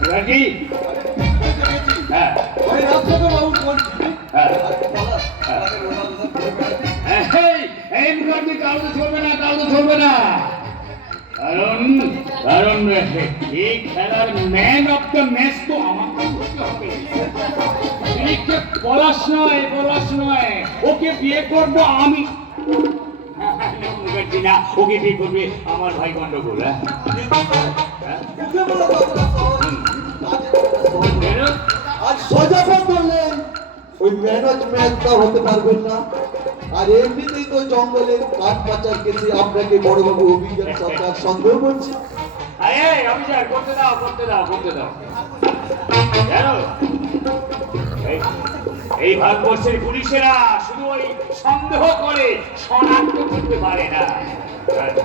মুখার্জি হ্যাঁ ওই রাজশেখর বাবু বলছি। হ্যাঁ এই মুখার্জি কাউকে চলবে না, কাউকে চলবে না। কারণ কারণ এই খেলার ম্যান অফ দ্য ম্যাচ তো আমাকে করতে হবে। পলাশ নয়, ওকে বিয়ে করবো আমি। মুখার্জি না, ওকে বিয়ে করবে আমার ভাই গন্ডগোল। মুখে বলা কথাটা সহজ, কাজে কথাটা সহজ। আজ সোজা কথা বললেন ওই ম্যানেজমেন্টটা হতে পারবেন না। আর এমনিতেই তো জঙ্গলের কাঠ পাচার কেসে আপনাকে বড়বাবু অভিযান সরকার সন্দেহ করছে। অভিযান করতে দাও। জানো এই ভারতবর্ষের পুলিশেরা শুধু ওই সন্দেহ করে, শনাক্ত করতে পারে না।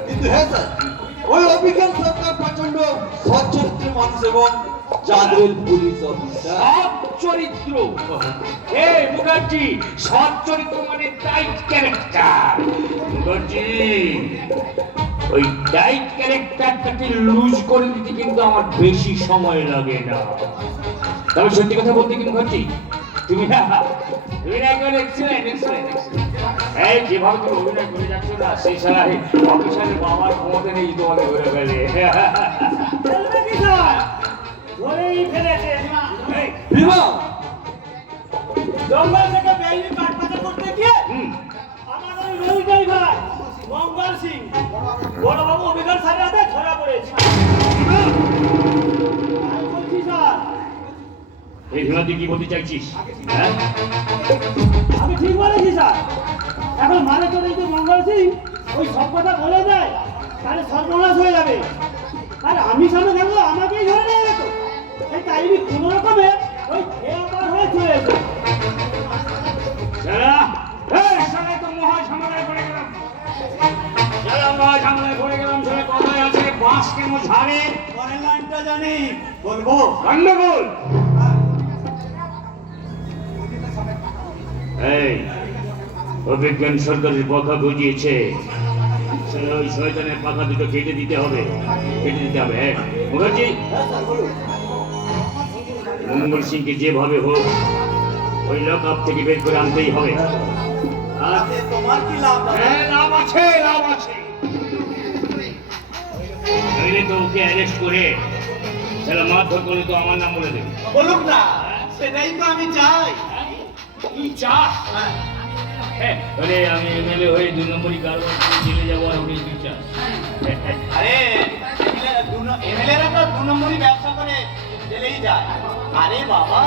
কিন্তু হ্যাঁ স্যার, ওই অভিজ্ঞান সরকার প্রচন্ড সচ্চরিত্রের মানুষ এবং যাদের পুলিশ অফিসার। সৎ চরিত্র, মুখার্জি, সৎ চরিত্র মানে টাইট ক্যারেক্টার। মুখার্জি, ওই টাইট ক্যারেক্টারটাকে লুজ করে দিতে কিন্তু আমার বেশি সময় লাগে না। তবে সত্যি কথা বলতে কি মুখার্জি, তুমি না একবার এক্সেলেন্ট। এই যেভাবে তুমি অভিনয় করে যাচ্ছ না, সেই সারা অফিসারের বাবার ক্ষমতা নেই তোমাকে ধরে ফেলে। ধরেই ফেলেছে বিমা জঙ্গল থেকে বেইলি কাঠ পাচার করতে গিয়ে আমার ওই রোল ড্রাইভার মঙ্গল সিং বড়বাবু অভিযান স্যারের হাতে ধরা পড়েছে। আমি বলছি স্যার, এই ভীমা তুই কি বলতে চাইছিস? হ্যাঁ, আমি ঠিক বলেছি স্যার। এখন মানে তো এই যে মঙ্গল সিং ওই সব কথা বলে দেয়, তাহলে সর্বনাশ হয়ে যাবে। আর আমি সামনে থাকবো, আমাকেই ধরে নিয়ে গেছো। এই তাই কোনো রকমে ওই খেয়া পার হয়ে চলে এসো। কথায় আছে বাঁশ কেন ঝাড়ে? পরের লাইনটা জানি, বলবো। গন্ডগোল। এই অভিজ্ঞান সরকারের পাখা গজিয়েছে, ওই শয়তানের পাখা দুটো কেটে দিতে হবে। মুখার্জি, হ্যাঁ স্যার বলুন। মঙ্গল সিংকে যেভাবে হোক ওই লক আপ থেকে বের করে আনতেই হবে। আর তাতে তোমার কি লাভ? লাভ আছে। নইলে তো ওকে অ্যারেস্ট করে সেটা মারধর করলে তো আমার নাম বলে দেবে। বলুক না, সেটাই তো আমি চাই। কি চাস? তাহলে আমি এমএলএ হয়ে 2 নম্বরই কারণ জেলে যাবো, আর ওকে কি চাস? আরে এমএলএরা তো 2 নম্বরই ব্যবসা করে জেলেই যায়। আরে বাবা,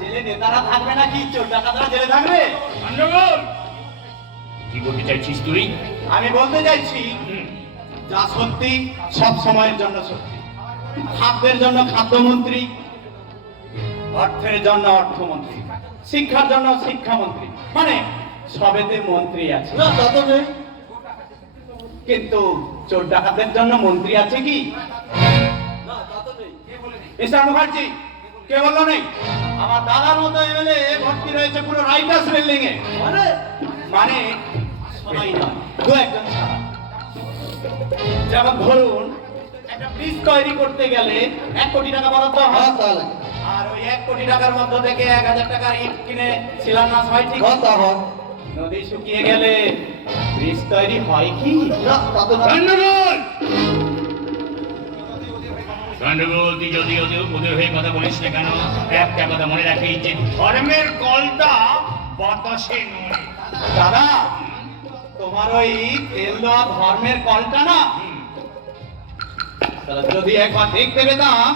জেলে নেতারা থাকবে না কি চোর ডাকাতরা জেলে থাকবে? গন্ডগোল। কি বলতে চাইছিস তুই? আমি বলতে চাইছি, যা সত্যি সব সময়ের জন্য সত্যি। খাদ্যের জন্য খাদ্যমন্ত্রী, অর্থের জন্য অর্থমন্ত্রী, শিক্ষার জন্য শিক্ষামন্ত্রী, মানে সবেতে মন্ত্রী আছে। না তা তো নেই। কিন্তু চোর ডাকাতের জন্য মন্ত্রী আছে কি? না তা তো নেই। মিস্টার মুখার্জি, কে বললো নেই? আমার দাদার মতো এমএলএ ভর্তি রয়েছে পুরো রাইটার্স বিল্ডিং এ। মানে সবাই নয়, 2-1 ছাড়া। যেমন ধরুন, একটা ব্রিজ তৈরি করতে গেলে 1 কোটি টাকা বরাদ্দ হ্যাঁ হয়। তা লাগে। আর ওই 1 কোটি টাকার মধ্য থেকে 1000 টাকার ইট কিনে শিলান্যাস হয় ঠিক। হ্যাঁ তা হয়। নদী শুকিয়ে গেলে ব্রিজ তৈরি হয় কি? না তা তো না। গন্ডগোল, তুই যদি ওদের হয়ে কথা বলিস না কেন? একটা কথা মনে রাখিস যে ধর্মের কলটা বাতাসে নয়। দাদা, তোমার ওই তেল দেওয়া ধর্মের কলটা না, তাহলে যদি একবার দেখতে পেতাম,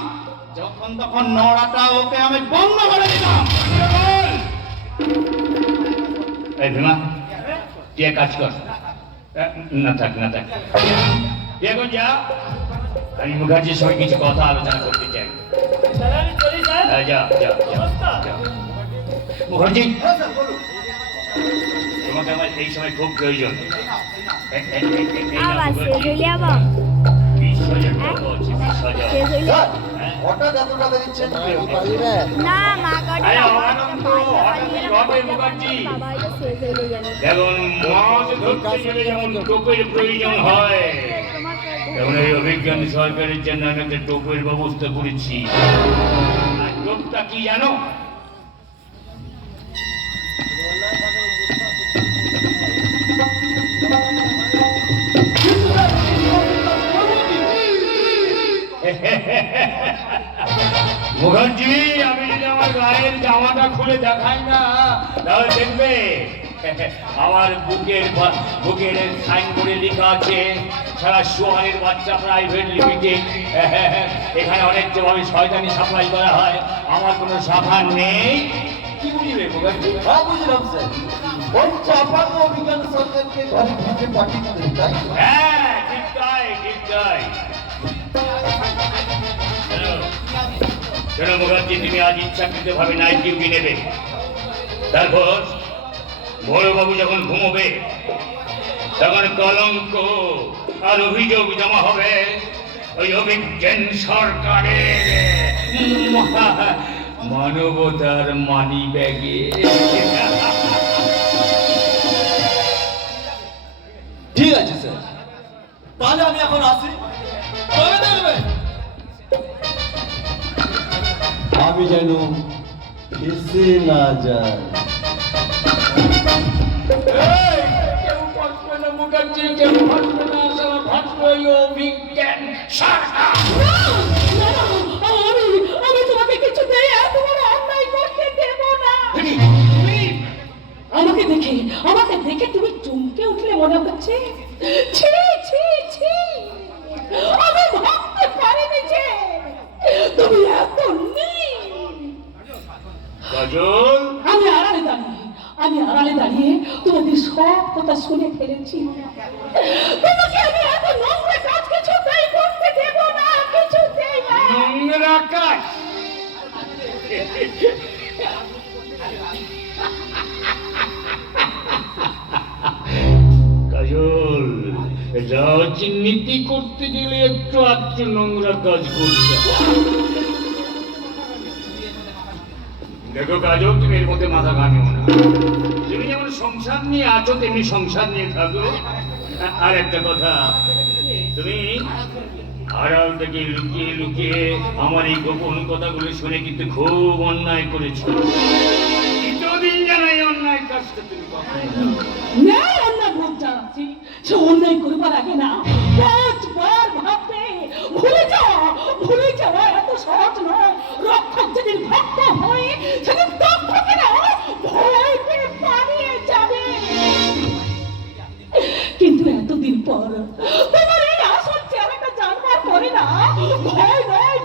যখন তখন নড়াটা ওকে আমি বন্ধ করে দিতাম। এই ভীমা, তুই এক কাজ কর। না থাক। তুই এখন যা, আমি মুখার্জির সঙ্গে কিছু কথা আলোচনা করতে চাই। যা। মুখার্জি, হ্যাঁ স্যার বলুন। তোমাকে আমার এই সময় খুব প্রয়োজন। আবার শেষ হইলে আবার 20,000 টাকা আছে, 20,000। শেষ হইলে হ্যাঁ? হঠাৎ এত টাকা দিচ্ছেন? না মা কাটে আরে আনন্দ, হবে মুখার্জি। বাবা এটা শেষ হইলে যাবে এখন মাছ ধরতে গেলে যেমন টোপের প্রয়োজন হয়, এখন এই অভিজ্ঞান সরকারের জন্য আমি একটা টোপের ব্যবস্থা করেছি। আর টোপটা কি জানো? মুখার্জি, আমি যদি আমার গায়ের জামাটা খুলে দেখাই না তাহলে দেখবে আমার বুকের সাইনবোর্ডে লেখা আছে সারা সোহানের বাচ্চা প্রাইভেট লিমিটেড। এখানে অনেক যেভাবে শয়তানি সাপ্লাই করা হয়, আমার কোনো শাখা নেই। কি বুঝবে মুখার্জি? হ্যাঁ বুঝলাম স্যার, ওই চাপাকে অভিজ্ঞান সরকারকে ঘরে ঢুকে পাঠিয়ে দিলেন, তাই তো? হ্যাঁ, ঠিক তাই, ঠিক তাই। শোনো মুখার্জি, তুমি আজ ইচ্ছাকৃত ভাবে নাইট ডিউটি নেবে। তারপর বড়বাবু যখন ঘুমোবে তখন কলঙ্ক আর অভিযোগ জমা হবে ওই অভিজ্ঞান সরকারের মানবতার মানি ব্যাগে। ঠিক আছে স্যার, তাহলে আমি এখন আসি, তবে দেখবেন আমি যেন ফেসে না যাই। কেউ ফাঁসবে না মুখার্জি, কেউ ফাঁসবে না, সারা ফাঁসবে ওই অভিজ্ঞান সরকার। আমি তোমাকে কিছুতেই এত বড় অন্যায় করতে দেব না। আমাকে দেখে তুমি চমকে উঠলে মনে হচ্ছে। ছি ছি ছি, আমি ভাবতে পারিনি যে তুমি এত নীচ। কাজল, আমি আড়ালে দাঁড়িয়ে তোমাদের সব কথা শুনে ফেলেছি। তোমাকে আমি এত নোংরা কাজ কিছুতেই করতে দেব না, কিছুতেই না। নোংরা কাজ? কাজল, রাজনীতি করতে গেলে একটু আধটু নোংরা কাজ করতে হয়। দেখো কাজল, তুমি এর মধ্যে মাথা ঘামিও না। তুমি যেমন সংসার নিয়ে আছো তেমনি সংসার নিয়ে থাকো। আর একটা কথা, তুমি আড়াল থেকে লুকিয়ে লুকিয়ে আমার এই গোপন কথাগুলো শুনে কিন্তু খুব অন্যায় করেছো। এতদিন যেন এই অন্যায় কাজটা তুমি কখনো না, অন্যায় ভোগ জানাচ্ছি, সে অন্যায় করবার আগে না 5 বার ভাববে। ভুলে যাওয়া এত সহজ নয়। রক্ষক যেদিন ভক্ত হয় সেদিন দক্ষকে না ভয় পেয়ে পালিয়ে যাবে। কিন্তু এতদিন পর তোমার এই আসল চেহারাটা জানবার পরে না ভয় নয়,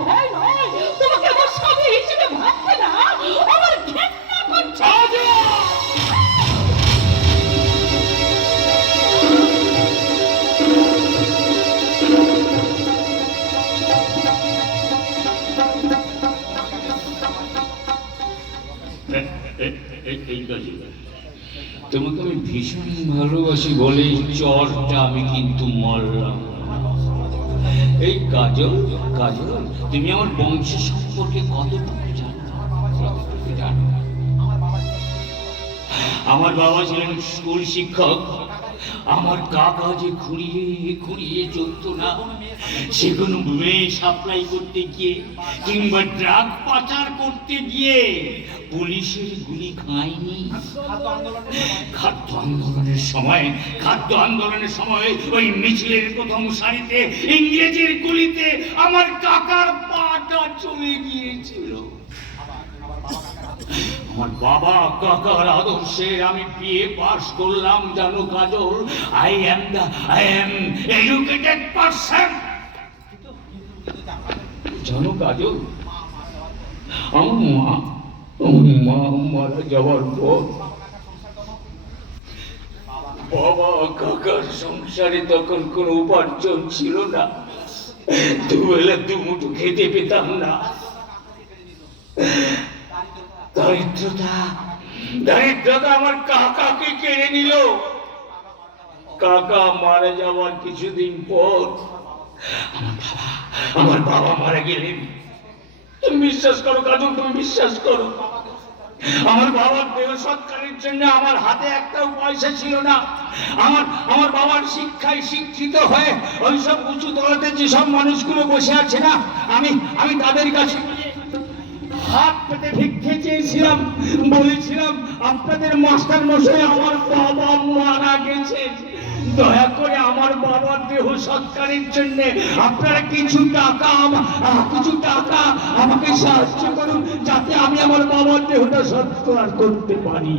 তোমাকে আমার স্বামী হিসেবে ভাবতে না আমার ঘেন্না করছে। তোমাকে আমি ভীষণ ভালোবাসি বলে চরটা আমি কিন্তু মারলাম। এই কাজল, তুমি আমার বংশ সম্পর্কে কতটুকু জানো? আমার বাবা ছিলেন স্কুল শিক্ষক। আমার কাকা যে খুঁড়িয়ে চলতো না, সে কোনো মেয়ে সাপ্লাই করতে গিয়ে কিংবা ড্রাগ পাচার করতে গিয়ে পুলিশের গুলি খায়নি। খাদ্য আন্দোলনের সময় ওই মিছিলের প্রথম সারিতে ইংরেজের গুলিতে আমার কাকার পাটা চলে গিয়েছিল। আমার বাবা কাকার আদর্শে আমি বিএ পাস করলাম জানো কাজল। আই এম এডুকেটেড পারসন জানো কাজল। আমার মা মারা যাওয়ার পর বাবা কাকার সংসারে তখন কোনো উপার্জন ছিল না, দুবেলা দুমুঠো খেতে পেতাম না। দারিদ্রতা আমার কাকাকে কেড়ে নিল। কাকা মারা যাওয়ার কিছুদিন পর আমার বাবা মারা গেলেন। তুমি বিশ্বাস করো কাজল, তুমি বিশ্বাস করো, আমার বাবার দেহ সৎকারের জন্য আমার হাতে একটাও পয়সা ছিল না। আমার বাবার শিক্ষায় শিক্ষিত হয়ে ওইসব উঁচু তলাতে যেসব মানুষগুলো বসে আছে না, আমি তাদের কাছে হাত পেতে ভিক্ষে চেয়েছিলাম, বলেছিলাম আপনাদের মাস্টার মশাই আমার বাবা মারা গেছে, দয়া করে আমার বাবার দেহ সৎকারের জন্য আপনারা কিছু টাকা আমাকে সাহায্য করুন, যাতে আমি আমার বাবার দেহটা সৎকার করতে পারি।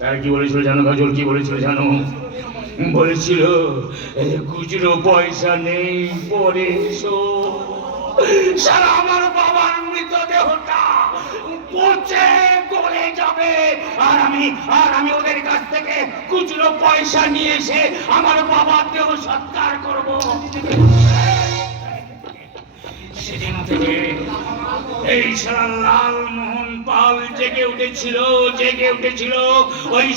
তারা কি বলেছিল জানো কাজল? কি বলেছিল জানো? বলেছিল খুচরো পয়সা নেই, পরে এসো। সারা আমার বাবার মৃতদেহটা পচে গলে যাবে, আর আমি ওদের কাছ থেকে খুচরো পয়সা নিয়ে এসে আমার বাবার দেহ সৎকার করব। সেদিন থেকে এই সারা লালমোহন পাল জেগে উঠেছিল ওই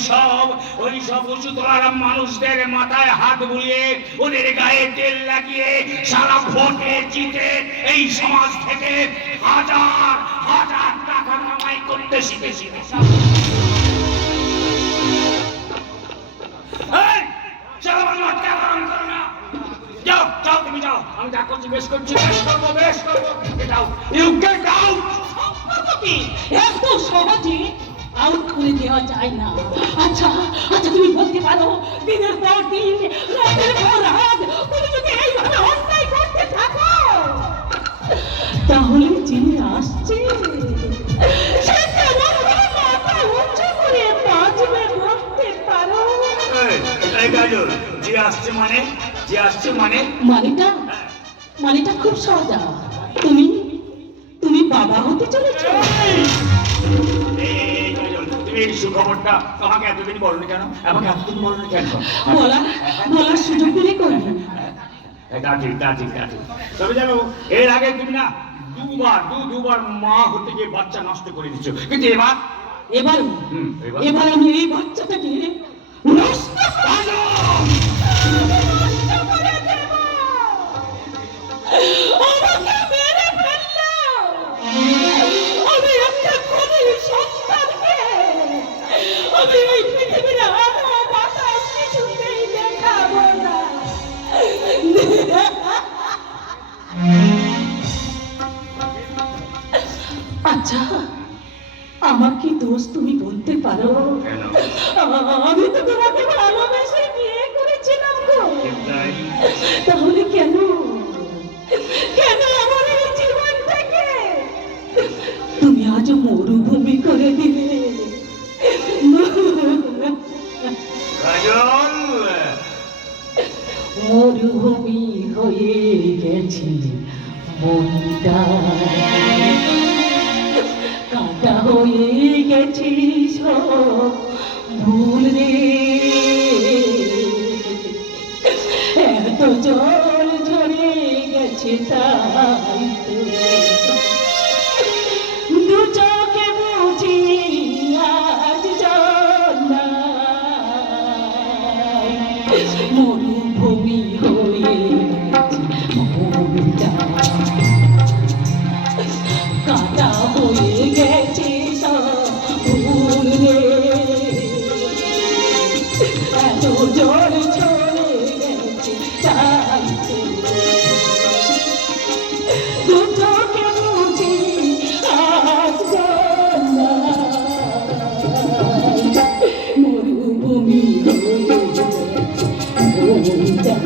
সব উঁচু তলার মানুষদের মাথায় হাত বুলিয়ে, ওদের গায়ে তেল লাগিয়ে সারা ভোটে জিতে এই সমাজ থেকে হাজার হাজার টাকা কামাই করতে শিখেছিল। যাও তুমি যাও, আমি যা করছি বেশ করছি, বেশ করবো। যাও, ইউ গেট আউট। এত সহজে আউট করে দেওয়া যায় না। আচ্ছা তুমি বলতে পারো, দিনের পর দিন, রাতের পর রাত তুমি যদি এইভাবে অন্যায় করতে থাকো, তাহলে যিনি আসছে সে কেমন ভাবে মাথা উঁচু করে বাঁচবে বলতে পারো? এই কাজল, যে আসছে মানে মানেটা খুব সোজা। তুমি বাবা হতে চলেছো। তুমি এই সুখবরটা আমাকে এতদিন বলনি কেন? বলার সুযোগ দিলে করি। তা ঠিক। তবে জানো, এর আগে তুমি না দুবার মা হতে গিয়ে বাচ্চা নষ্ট করে দিচ্ছ, কিন্তু এবার আমি এই বাচ্চাটাকে নষ্ট করে দেব। আমাকে মেরে ফেললো। আমি একটা খুনির সন্তানকে আমি এই পৃথিবীর আলো বাতাস কিছুতেই দেখাবো না। আচ্ছা, আমার কি দোষ তুমি বলতে পারো? আমি তো তোমাকে ভালোবেসে বিয়ে করেছিলাম গো। তাহলে কেন আমার এই জীবনটাকে তুমি আজ মরুভূমি করে দিলে? মরুভূমি হয়ে গেছি মনটা, কাঁটা হয়ে গেছি সব ভুল রে। এত জল ঝরে গেছে তাই তো দু চোখে বুঝি আজ জল নাই। মরুভূমি হয়ে গেছে মনটা, কাঁটা হয়ে গেছে সব ভুল রে। এত জল ঝরে গেছে তাই তো দু চোখে বুঝি আজ জল নাই। মরুভূমি হয়ে গেছে মনটা।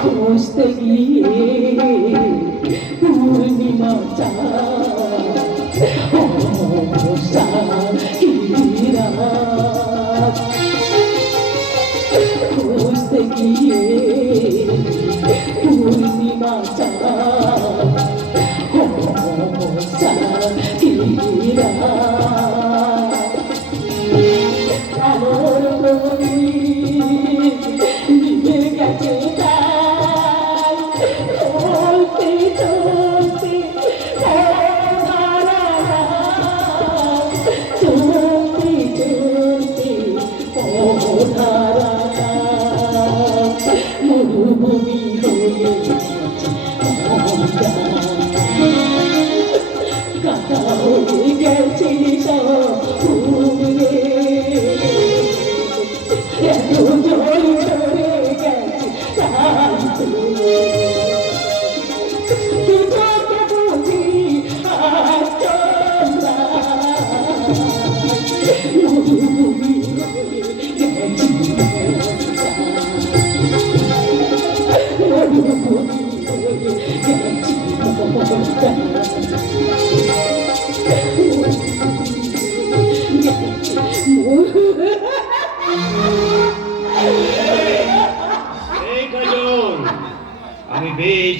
খুঁজতে গিয়ে পূর্ণিমা খুঁজতে গিয়ে পূর্ণিমা চা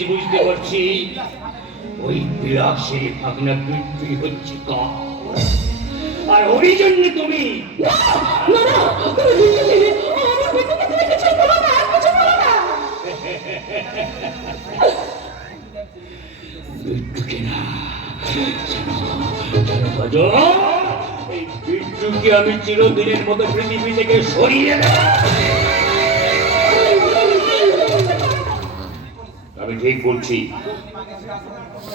জিনিস বুঝতে পারছি, ওই বিলাসের ভাগনা বিক্রি হচ্ছে কাজ, আর ওই জন্য তুমি না না তুমি বিট্টুকে, আমার বিট্টুকে তুমি কিছু বলো না, আর কিছু বলো না। বিট্টুকে না, জানো কাজল, এই বিট্টুকে আমি চিরদিনের মতো পৃথিবী থেকে সরিয়ে দেব। আমি ঠিক বলছি।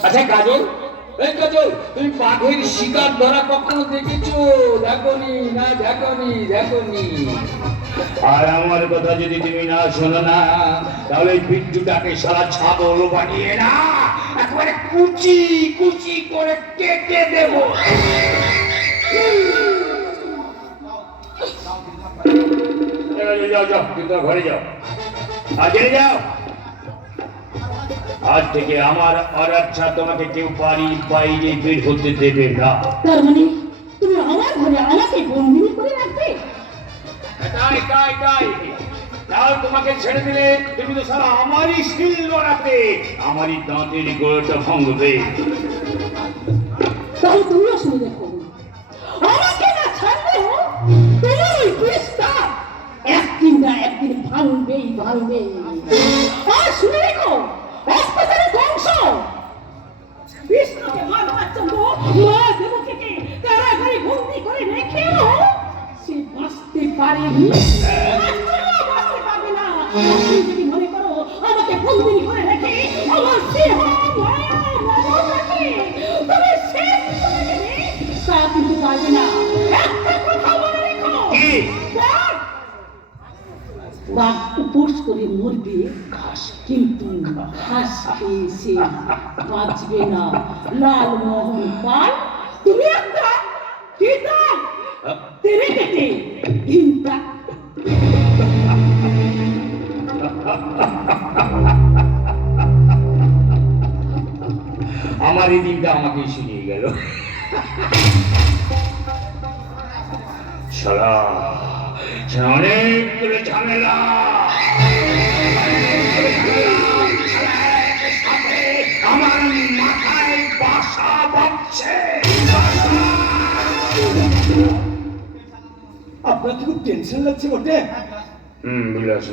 আচ্ছা কাজল, এই কাজল, তুমি বাঘের শিকার ধরা কখনো দেখেছো? দেখোনি না? দেখোনি। আর আমার কথা যদি তুমি না শোনো না, তাহলে এই বিট্টুটাকে সারা ছাগল বানিয়ে না একবারে কুচি কুচি করে কেটে দেব। যাও যাও, তুমি তোমার ঘরে যাও, আর জেনে যাও, আজ থেকে আমার আর আচ্ছা তোমাকে কেউ বাড়ির বাইরে বের হতে দেবে না। তার মানে তুমি আমার ঘরে আমাকে বন্দি করে রাখবে? তাই তাও তোমাকে ছেড়ে দিলে তুমি তো সারা আমারই শিল লড়াতে, আমারই দাঁতের গোড়াটা ভাঙবে। তাহলে তুমিও শুনে দেখো, আমাকে না ছাড়লেও তোমার ওই কেসটা একদিন না একদিন ভাঙবেই। আর শুনে রেখো, হাসপাতালে ধ্বংস, কৃষ্ণকে মারবার জন্য মা দেবকীকে কারাগারে বন্দি করে রেখেও সে বাঁচতে পারেনি, বাঁচতে পারবে না। তুমি যদি মনে করো আমাকে বন্দি করে রেখে আমার স্নেহ মায়া মমতাকে তুমি শেষ করে দেবে, তা কিন্তু পারবে না। একটা কথা মনে রেখো, বাঘ উপোস করে মরবে, কিন্তু ঘাস খেয়ে সে বাঁচবে না। লালমোহন পাল, তুমি একটা তেরে কেটে দিনটা আমার এই দিনটা আমাকে শুনিয়ে গেল। সারা অনেক করে ঝামেলা, আমার মাথায় বাসা বাঁধছে। আপনার কি খুব টেনশন লাগছে বটে? বিলাস।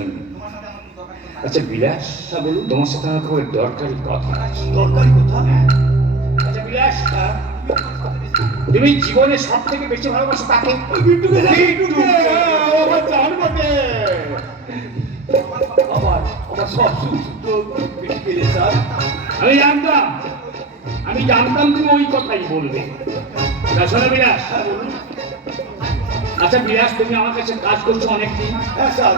আচ্ছা বিলাস, বলুন, তোমার সাথে আমার খুব দরকারি কথা আছে। দরকারি কথা? আচ্ছা বিলাস, তুমি জীবনে সব থেকে বেশি ভালোবাসো তাকে? বিট্টুকে আমার জান বটে। আমার সব সুখ তো বেশি পেলে স্যার। আমি জানতাম তুমি ওই কথাই বলবে। শোনো বিলাস, আচ্ছা বিলাস, তুমি আমার কাছে কাজ করছো অনেকদিন। হ্যাঁ স্যার।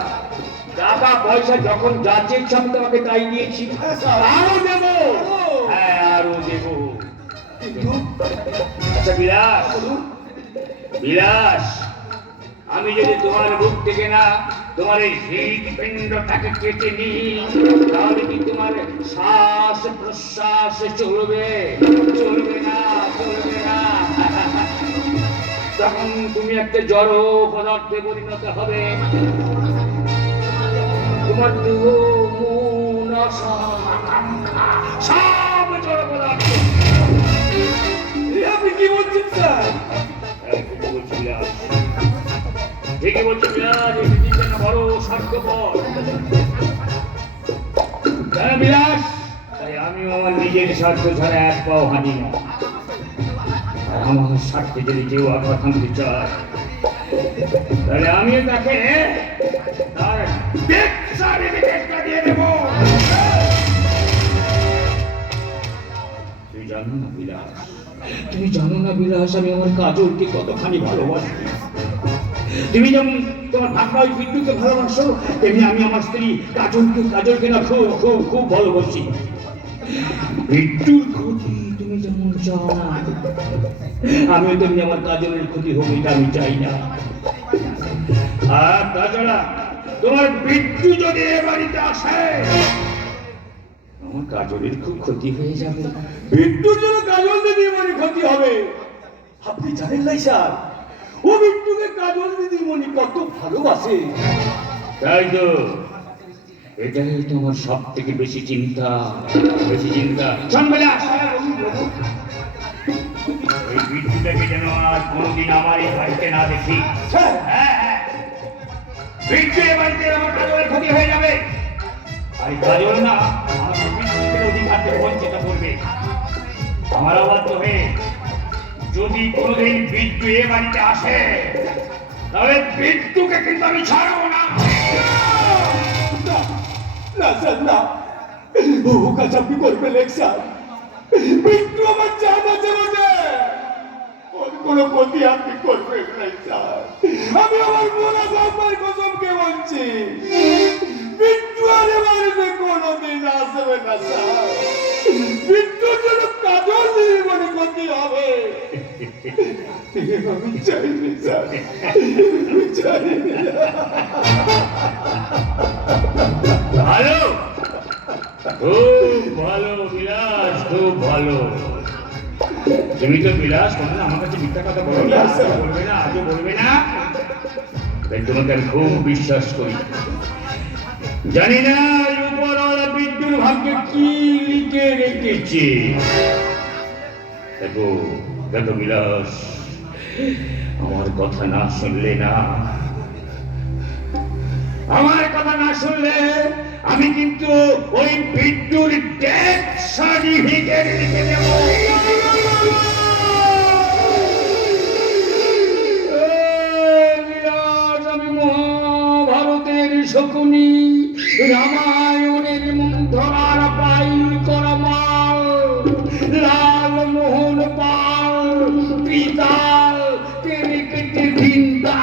টাকা পয়সা যখন যা চেয়েছো আমি তোমাকে তাই দিয়েছি। হ্যাঁ স্যার। আরো দেবো। হ্যাঁ আরো দেবো। কিন্তু আচ্ছা বিলাস, আমি যদি তোমার বুক থেকে না তোমার এই হৃদপিণ্ডটাকে কেটে নিই, তাহলে কি তোমার শ্বাস প্রশ্বাস চলবে? চলবে না। তখন তুমি একটা জড় পদার্থে পরিণত হবে। তোমার দেহ, মন, আশা, আকাঙ্ক্ষা সব জড় পদার্থ। আপনি কি বলছেন স্যার? ঠিকই বলছি বিলাস, এই পৃথিবীতে না বড় স্বার্থপর। জানো বিলাস, তাই আমিও আমার নিজের স্বার্থ ছাড়া এক পাও হাঁটি না। আর আমার স্বার্থে যদি কেউ আঘাত হানতে চায়, তাহলে আমিও তাকে তার ডেথ সার্টিফিকেটটা দিয়ে দেবো। তুমি জানো না বিলাস, আমি আমার কাজলকে কতখানি ভালোবাসি। তুমি যেমন তোমার ভাগ্না ওই বিট্টুকে ভালোবাসো, তেমনি আমি আমার স্ত্রী কাজলকে না খুব ভালোবাসি। বিট্টুর ক্ষতি তুমি যেমন চাও না, আমিও তেমনি আমার কাজলের ক্ষতি হোক, এটা আমি চাই না। আর তাছাড়া তোমার বিট্টু যদি এ বাড়িতে আসে, আমার কাজলের খুব ক্ষতি হয়ে যাবে। বিট্টুর জন্য কাজল দিদি মনে ক্ষতি হবে? আপনি জানেন নাই স্যার, ও বিট্টুকে কাজল দিদিমণি কত ভালোবাসে। তাই তো, এটাই তো আমার সব থেকে বেশি চিন্তা। শোন বিলাস, ওই বিদ্যুটাকে যেন আর কোনোদিন আমার এই বাড়িতে না দেখি। হ্যাঁ হ্যাঁ, বিদ্যুৎ এ বাড়িতে আমার কাজলের ক্ষতি হয়ে যাবে। আর এই কাজল না আমাকে বিদ্যুতের অধিকার থেকে বঞ্চিত করবে। আমার অবাধ্য হয়ে যদি কোনোদিন বিদ্যুৎ এ বাড়িতে আসে, তাহলে বিদ্যুৎকে কিন্তু আমি ছাড়বো না। না স্যার না, ও কাজ আপনি করবেন স্যার। বিট্টু আমার জান আছে বলে ওর কোনো ক্ষতি আপনি করবেন না স্যার। আমি আমার মোনা বাবার কসমকে বলছি, বিট্টু আর এ বাড়িতে কোনোদিন আসবে না স্যার। বিট্টুর জন্য কাজল জীবনে ক্ষতি হবে আমি চাইনি স্যার, আমি চাইনি। ভালো, খুব ভালো বিলাস, খুব ভালো। তুমি তো বিলাস কোনো না আমার কাছে মিথ্যা কথা বলো না, বলবে না, আজও বলবে না। তাই তোমাকে আমি খুব বিশ্বাস করি। জানি না উপরওয়ালা বিদ্যুৎ ভাগ্যে কি লিখে রেখেছে। দেখো দেখো বিলাস, আমার কথা না শুনলে আমি কিন্তু ওই বিদ্যুৎ ডেথ সার্টিফিকেট লিখে দেব। আমি মহাভারতের শকুনি, রামায়ণের মন্থরার পাইল করা মাল, লালমোহন পাল পিতাল কেটে কেটে ভিন্দা